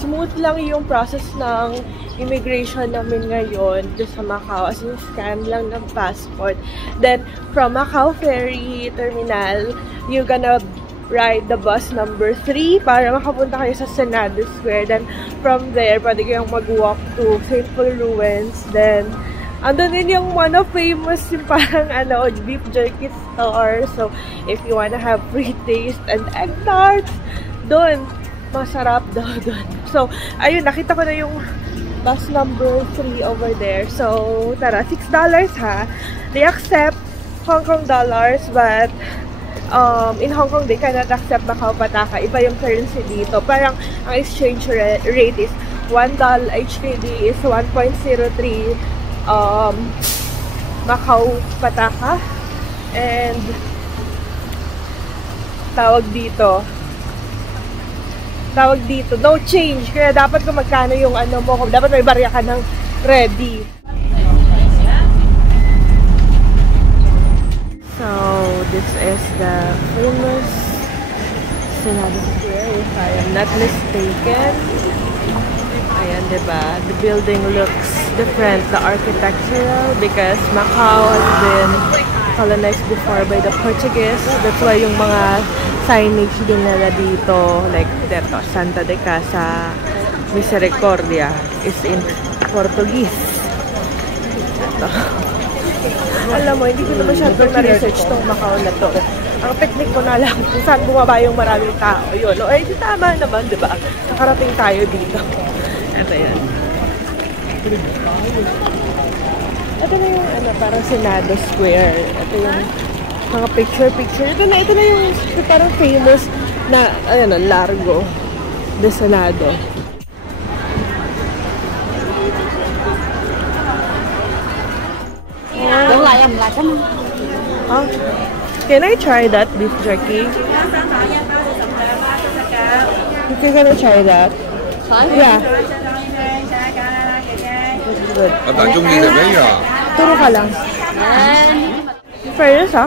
smooth lang yung process ng immigration namin ngayon dito sa Macau. As in, scan lang ng passport. Then, from Macau Ferry Terminal, you're gonna ride the bus number 3 para makapunta kayo sa Senado Square. Then, from there, pwede kayong mag-walk to St. Paul Ruins. Then, andun din yung one of famous yung parang beef jerky store. So, if you wanna have free taste and egg tarts, doon, masarap daw doon. So, ayun, nakita ko na yung bus number 3 over there. So, tara, $6 ha. They accept Hong Kong dollars, but in Hong Kong, they cannot accept Macau Pataka. Iba yung currency dito. Parang ang exchange rate is $1 HKD is 1.03 Macau Pataka. And tawag dito, no change. Kaya dapat kung magkano yung mo, dapat may barya ka ng ready. So, this is the famous Senado Square, if I am not mistaken. Ayan, diba? The building looks different, the architectural, because Macau has been colonized before by the Portuguese. That's why yung mga signage din nila dito, like dito, Santa de Casa Misericordia is in Portuguese. Ito. Alam mo, hindi ko na masyadong na-research tong Macau na to. Ang technique ko na lang kung saan bumaba yung maraming tao. Yun, o di tama naman, di ba? Nakarating tayo dito. Ito yan. Ito na yung parang Senado Square. Ito yung mga picture. Ito na yung parang famous na, Largo de Senado. Can I try that beef jerky? You gonna try that? Yeah. Good. Turo ka lang. Fairness, ha?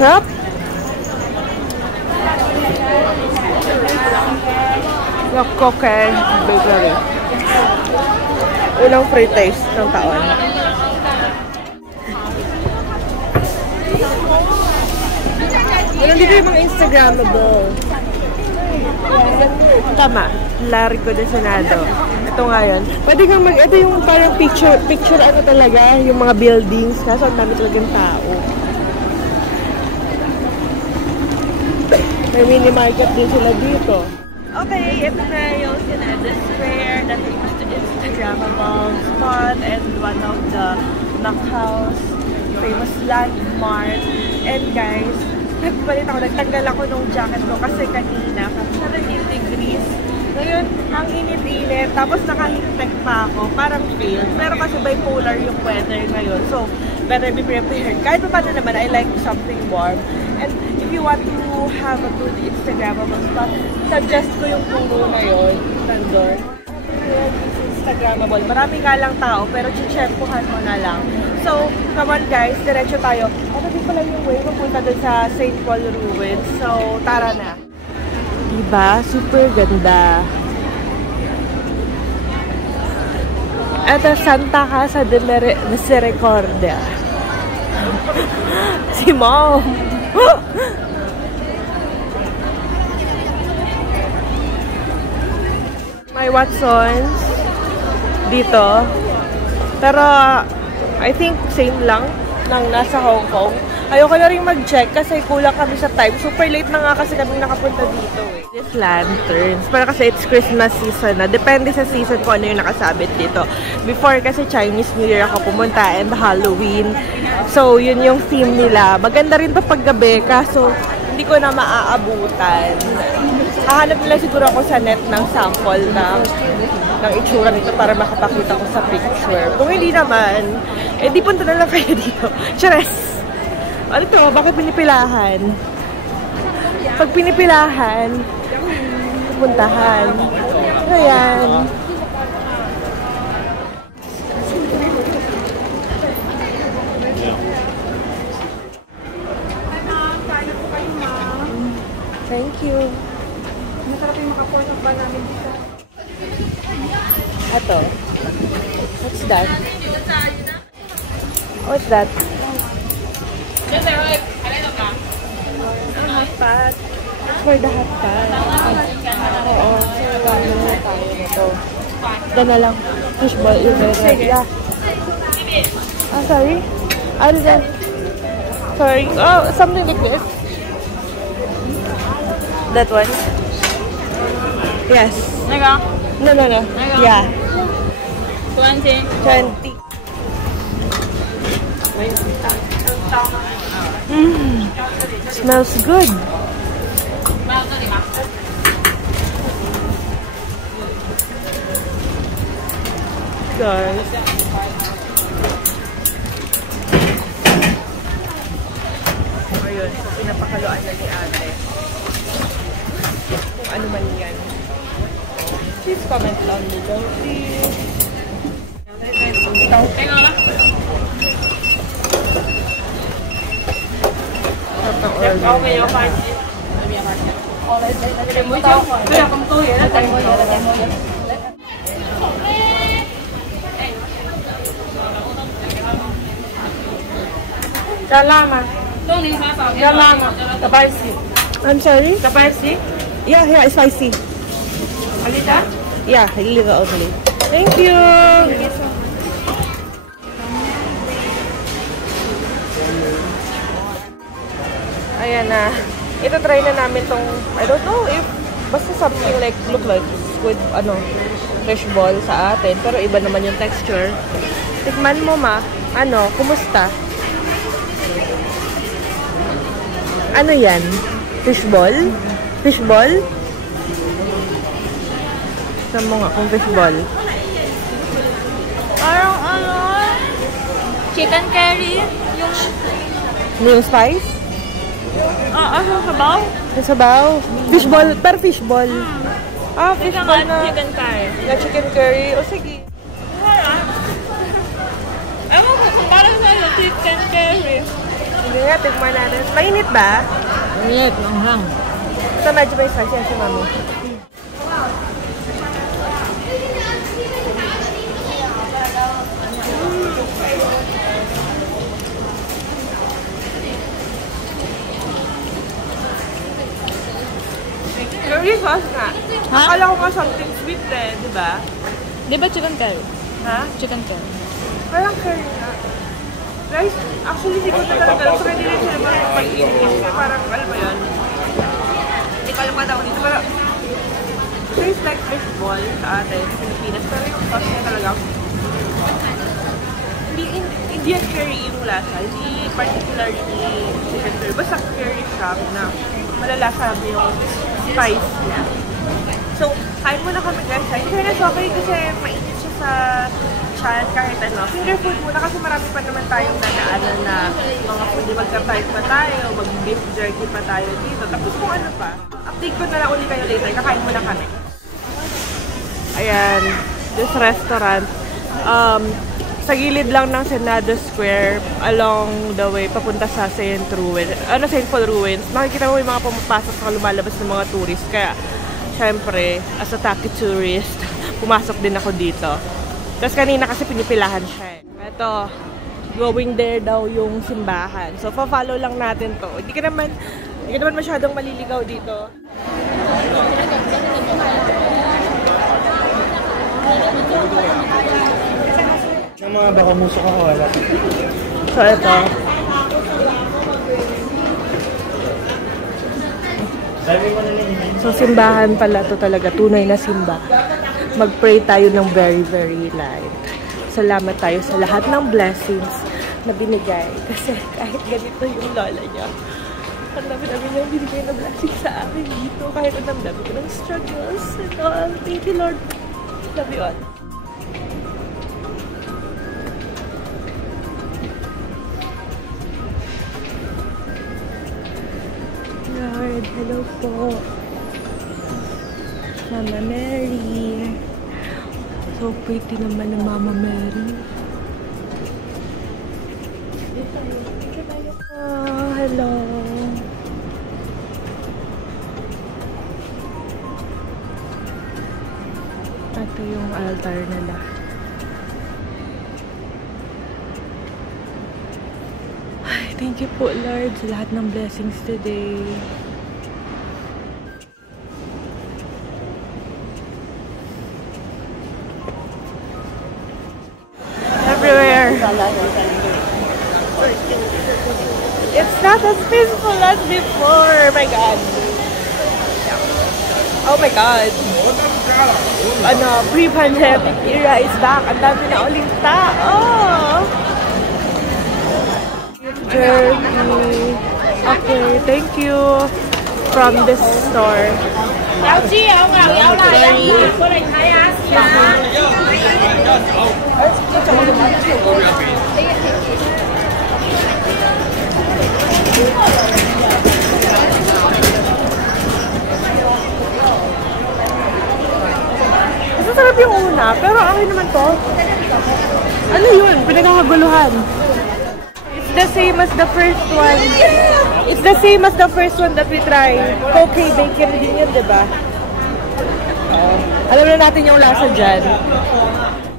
Sarap? Koke bakery. Unang free taste ng taon. Nandito yung mga Instagrammable. Tama. Largo de Senado. Ito nga yun. Pwede kang ito yung parang picture talaga, yung mga buildings. Kaso ang dami talagang tao. May mini market din sila dito. Okay, ito na yung Senado Square, the famous Instagrammable spot and one of the Macau's famous landmark. And guys, nagtanggal ako nung jacket ko kasi kanina, 17 degrees. Ngayon, ang init-init, tapos naka-heat pa ako, parang fail. Pero kasi bipolar yung weather ngayon, so better be prepared. Kahit pa paano naman, I like something warm. And if you want to have a good Instagrammable spot, suggest ko yung puno na yun, nandun. Instagrammable. Marami nga lang tao, pero chichempuhan mo na lang. So, come on guys, diretso tayo. Ito din pala yung way papunta dun sa St. Paul Ruins. So, tara na. Diba? Super ganda. Ito, Santa Casa de Misericordia. Si Mom! May Watsons dito. Pero, I think same lang ng nasa Hong Kong. Ayoko na rin mag-check kasi kulang kami sa time. Super late na nga kasi kami nakapunta dito eh. This lanterns. Para kasi it's Christmas season na. Depende sa season kung ano yung nakasabit dito. Before kasi Chinese New Year ako pumunta and Halloween. So, yun yung theme nila. Maganda rin to paggabi kaso hindi ko na maaabutan. Hahanap nila siguro ako sa net ng sample ng itsura nito para makapakita ko sa picture. Kung hindi naman, eh di punta na lang kayo dito. Chares! Ano ito? Bakit pinipilahan? Pag pinipilahan, puntahan. Ayan. Thank you. Masarap yung makapork ba namin dito. Ito. What's that? What's that? Hot pot. It's for the hot pot. Oo. So, ano na tayo nito. Ito na lang. Fishball. Yeah. Ah, sorry? Ano that? Sorry. Oh, something like this. That one? Yes. Nega? No. Yeah. 20. 20. Smells good. Guys. Ayun, so pinapakaluan na ni ate. Kung ano man yan. Please comment down below, please. Tengok lah. Jalama. Jalama. Spicy. I'm sorry? Spicy. Yeah, it's spicy. Alita? Yeah, a little only. Thank you! Ayan na. Ito try na namin tong, I don't know if, basta something like, look like squid, fish ball sa atin. Pero iba naman yung texture. Tikman mo ma. Kumusta? Ano yan? Fish ball? Fish ball? Saan mo nga kung fish ball? Parang chicken curry. Yung spice? Sabaw? Yung sabaw? Fish ball? Per fish ball. Ah, fish ball na. Chicken curry. Na chicken curry. O sige. Ewan ko kung parang sa chicken curry. Hindi nga, tigman natin. Mainit ba? Mainit, langhang. Ito medyo may spicy yan si mami. Curry sauce nga. Ha? Akala ko nga something sweet eh, di ba? Di ba chicken curry? Ha? Chicken curry. Parang curry nga. Guys, actually hindi ko ito talaga alam. So, hindi rin sila marunong mag-English. Kaya parang, alam mo yun? Hindi ko alam nga daw dito. Parang, tastes like fish ball sa atin sa Pilipinas. Pero yung sauce niya talaga, hindi Indian curry yung lasa. Hindi particularly chicken curry. Basta curry siya na malalasa yung spice niya. So, kain muna kami guys. In fairness, okay kasi mainit siya sa chan kahit ano. Finger food muna kasi marami pa naman tayong dadaanan na mga food. Mag-kapayt pa tayo, mag-beef jerky pa tayo dito. Tapos kung ano pa, update ko na lang ulit kayo later. Kakain muna kami. Ayan, this restaurant. Sa gilid lang ng Senado Square, along the way, papunta sa St. Paul Ruins. Makikita mo yung mga pumapasok sa lumalabas ng mga tourist. Kaya, syempre, as a tacky tourist, pumasok din ako dito. Tapos kanina kasi pinipilahan siya. Ito, going there daw yung simbahan. So, pa-follow lang natin to. Hindi ka naman masyadong maliligaw dito. Yung mga baka musok ako, wala. So, ito. So, simbahan pala to talaga. Tunay na simba. Mag-pray tayo ng very, very light. Salamat tayo sa lahat ng blessings na binigay. Kasi kahit ganito yung lola niya, ang dami-dami niya binigay na blessing sa akin dito. Kahit ang dami ko ng struggles and all. Thank you, Lord. Love you all. Lord, hello po. Mama Mary. So pretty naman ng Mama Mary. Oh, hello. Ito yung altar nila. Ay, thank you po, Lord, sa lahat ng blessings today. Everywhere. It's not as peaceful as before. My God. Oh my God. Ano, pre-pandemic era is back. Ang dami na uling tao. Journey. Okay, thank you. From this store. Masarap yung una, pero okay naman to. Ano yun? Pinagkakaguluhan. It's the same as the first one. It's the same as the first one that we tried. Poke Bakery din yun, diba? Alam na natin yung lasa dyan.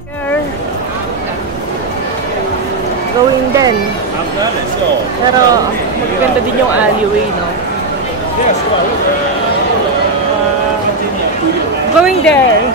Here. Going din. Pero maganda din yung alleyway, no? Going there.